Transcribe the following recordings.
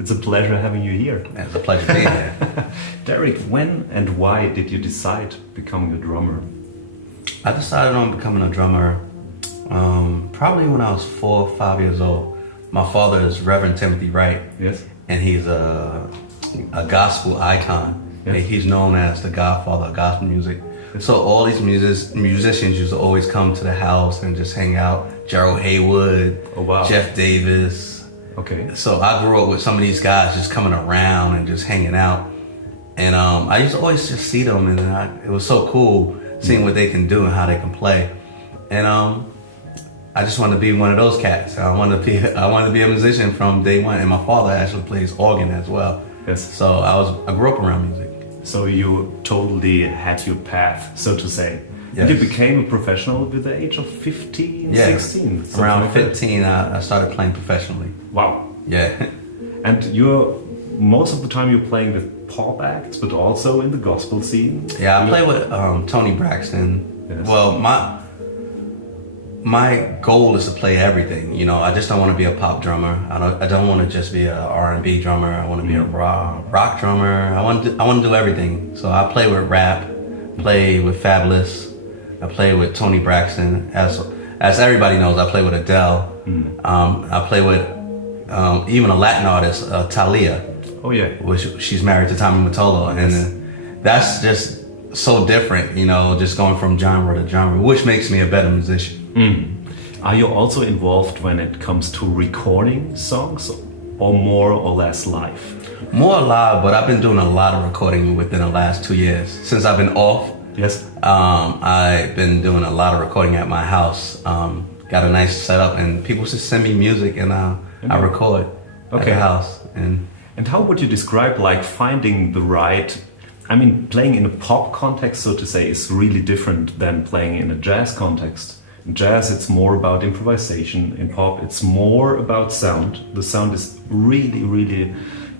It's a pleasure having you here. It's a pleasure being here. Derrick, when and why did you decide becoming a drummer? I decided on becoming a drummer probably when I was 4 or 5 years old. My father is Reverend Timothy Wright. Yes. And he's a gospel icon. Yes. He's known as the godfather of gospel music. Yes. So all these musicians used to always come to the house and just hang out. Gerald Haywood, Oh, wow. Jeff Davis. Okay. So I grew up with some of these guys just coming around and just hanging out. And I used to always just see them, and it was so cool seeing what they can do and how they can play. And I just wanted to be one of those cats. I wanted to be a musician from day one. And my father actually plays organ as well. Yes. So I grew up around music. So you totally had your path, so to say. Yes. And you became a professional with the age of 15, Yeah. 16. something Around like that. 15, I started playing professionally. Wow. Yeah. And most of the time you're playing with pop acts, but also in the gospel scene. Yeah, I play with Toni Braxton. Yes. Well, my goal is to play everything. You know, I just don't want to be a pop drummer. I don't want to just be a R&B drummer. I want to be a rock drummer. I want to do everything. So I play with rap, play with Fabulous. I play with Toni Braxton. As everybody knows, I play with Adele. I play with even a Latin artist, Thalia. Oh yeah. Which she's married to Tommy Mottola, and that's just so different, you know, just going from genre to genre, which makes me a better musician. Are you also involved when it comes to recording songs, or more or less live? More live, but I've been doing a lot of recording within the last 2 years. Since I've been off, Yes. I've been doing a lot of recording at my house. Got a nice setup, and people just send me music, and I record at the house. And how would you describe like finding the right? I mean, playing in a pop context, so to say, is really different than playing in a jazz context. In jazz, it's more about improvisation. In pop, it's more about sound. The sound is really, really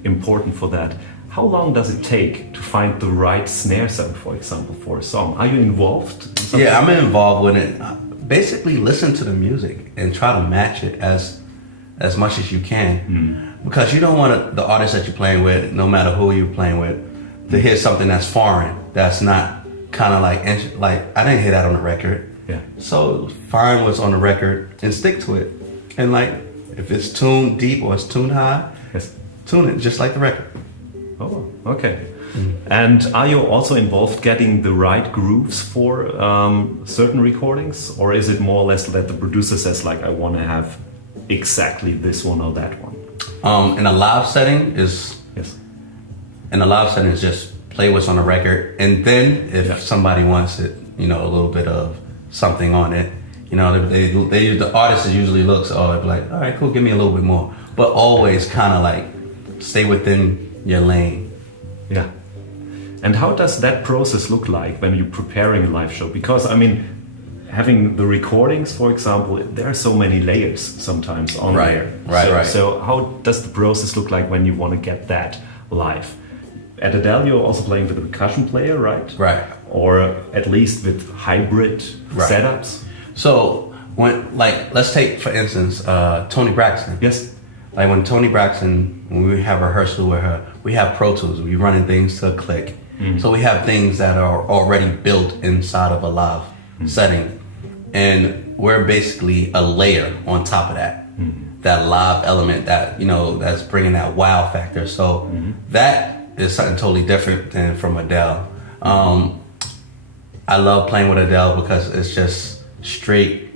important for that. How long does it take to find the right snare sound, for example, for a song? Are you involved? In something? Yeah, I'm involved with it. Basically, listen to the music and try to match it as much as you can. Because you don't want the artist that you're playing with, no matter who you're playing with, to hear something that's foreign, that's not kind of like I didn't hear that on the record. Yeah. So find what's on the record and stick to it. And like, if it's tuned deep or it's tuned high, Yes. tune it just like the record. Oh, okay. And are you also involved getting the right grooves for certain recordings, or is it more or less that the producer says like, I want to have exactly this one or that one? In a live setting is just play what's on the record, and then if somebody wants it, you know, a little bit of something on it, you know, the artist usually looks, they're like, all right, cool, give me a little bit more, but always kind of like stay within your lane. Yeah. And how does that process look like when you're preparing a live show? Because I mean, having the recordings, for example, there are so many layers sometimes on there. Right. So how does the process look like when you want to get that live? At Adele, you're also playing with a percussion player, right? Right. Or at least with hybrid setups. So let's take for instance Toni Braxton. Yes. Like when Toni Braxton, when we have rehearsal with her, we have Pro Tools. We running things to a click. So we have things that are already built inside of a live setting, and we're basically a layer on top of that. That live element that, you know, that's bringing that wow factor. So that is something totally different than from Adele. I love playing with Adele because it's just straight.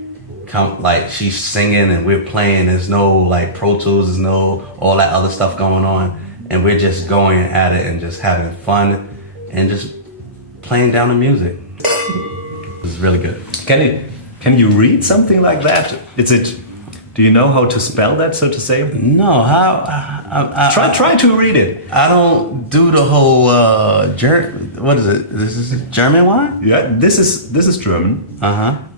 Like she's singing and we're playing. There's no like Pro Tools, there's no all that other stuff going on, and we're just going at it and just having fun and just playing down the music. It's really good. Can you read something like that? Do you know how to spell that, so to say? No, Try to read it. I don't do the whole what is it? This is German wine? Yeah, this is German.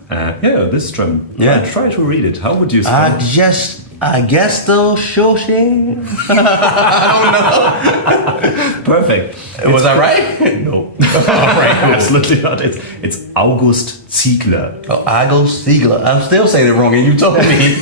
Yeah, this is German. Yeah. Try to read it. How would you spell it? I guess though, Shoshe. I don't know. Perfect. Was I right? No. Right, absolutely not. It's August Ziegler. Oh, August Ziegler. I'm still saying it wrong, and you told me.